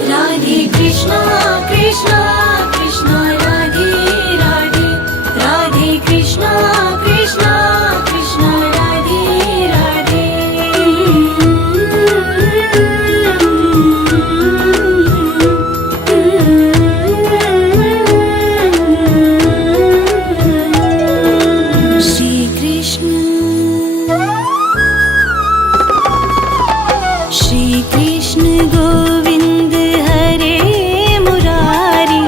राधे कृष्णा कृष्णा कृष्णा राधे राधे राधे कृष्णा कृष्णा कृष्णा राधे राधे श्री कृष्ण श्री कृष्ण गोविंद हरे मुरारी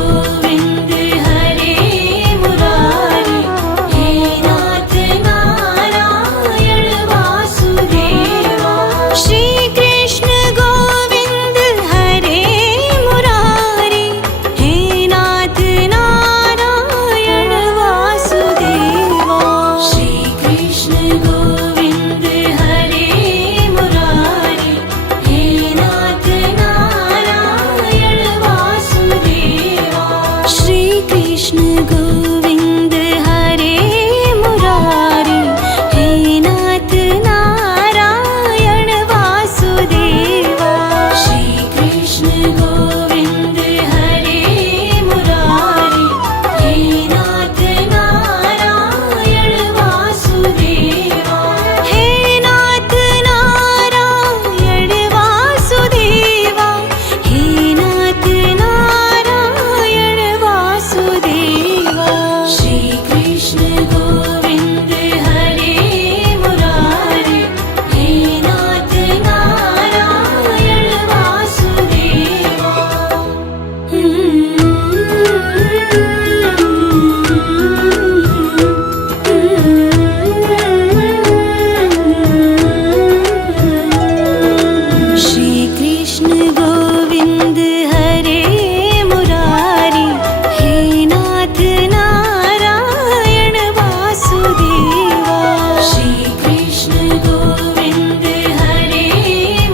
गोविंद हरे मुरारी, हे नाथ नारायण वासुदेवा। श्री कृष्ण गोविंद हरे मुरारी, हे नाथ नारायण वासुदेवा। श्री कृष्ण गोविंद हरे मुरारी, हे नाथ नारायण वासुदेवा। श्री कृष्ण गोविंद हरे मुरारी, हे नाथ नारायण वासुदेवा। श्री कृष्ण गोविंद हरे मुरारी, हे नाथ नारायण वासुदेवा। हे नाथ नारायण वासुदेवा, हे नाथ नारायण वासुदेवा। श्री कृष्ण गोविंद हरे मुरारी, हे नाथ नारायण वासुदेवा। श्री कृष्ण गोविंद हरे मुरारी, हे नाथ नारायण वासुदेवा। श्री कृष्ण गोविंद हरे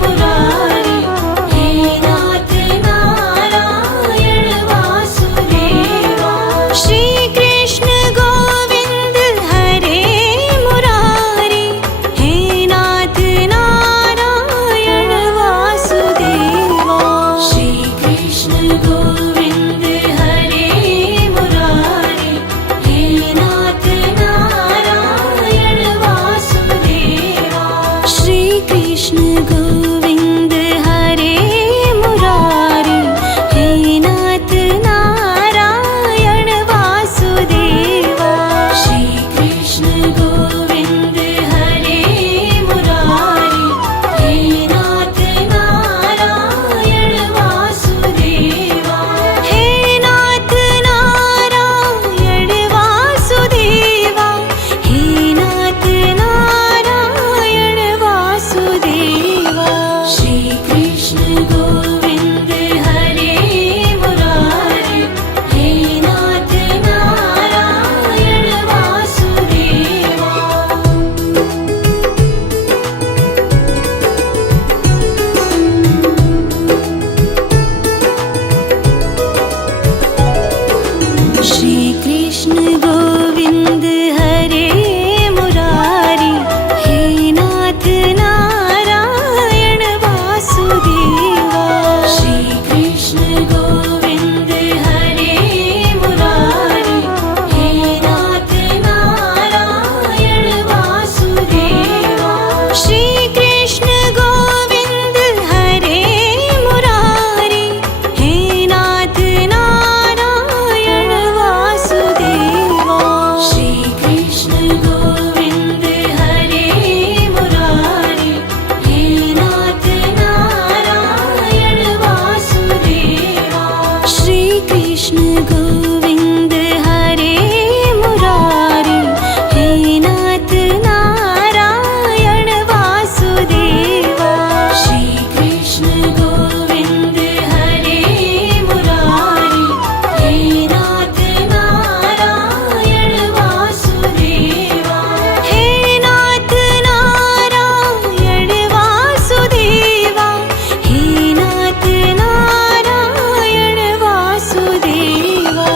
मुरारी, हे नाथ नारायण वासुदेवा। श्री कृष्ण गोविंद हरे मुरारी, हे नाथ नारायण वासुदेवा। श्री कृष्ण गोविंद हरे मुरारी, हे नाथ नारायण वासुदेवा। श्री कृष्ण गोविंद हरे मुरारी, हे नाथ नारायण वासुदेवा। श्री कृष्ण गोविंद हरे मुरारी, हे नाथ नारायण वासुदेवा। हे नाथ नारायण वासुदेवा, हे नाथ नारायण वासुदेवा। श्री कृष्ण गोविंद हरे मुरारी, हे नाथ नारायण वासुदेवा। श्री कृष्ण गोविंद हरे मुरारी, हे नाथ नारायण वासुदेवा। श्री कृष्ण गोविंद हरे मुरारी, हे नाथ नारायण वासुदेवा। श्री कृष्ण गोविंद हरे मुरारी, हे नाथ नारायण वासुदेवा। श्री कृष्ण गोविंद हरे मुरारी, हे नाथ नारायण वासुदेवा। श्री कृष्ण गोविंद हरे मुरारी, हे नाथ नारायण वासुदेवा। श्री कृष्ण गोविंद हरे मुरारी, हे नाथ नारायण वासुदेवा। हे नाथ नारायण वासुदेवा, हे नाथ नारायण वासुदेवा।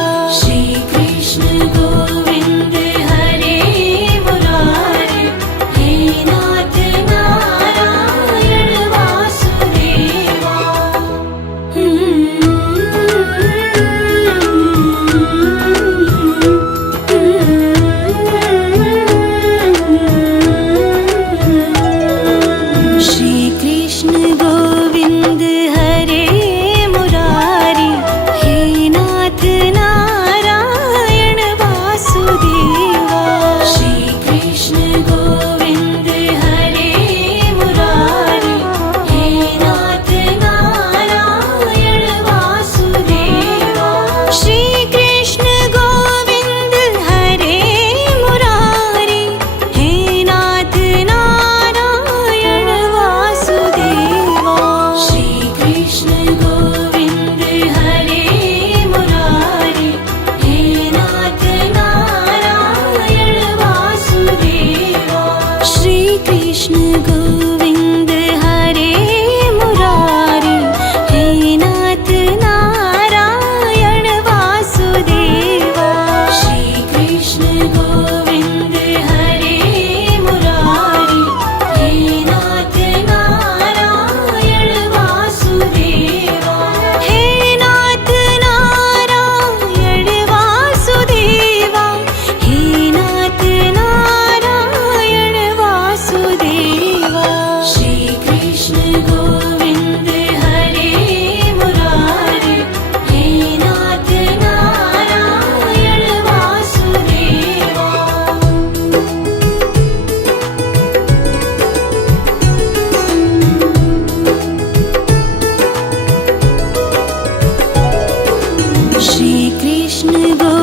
कृष्ण गो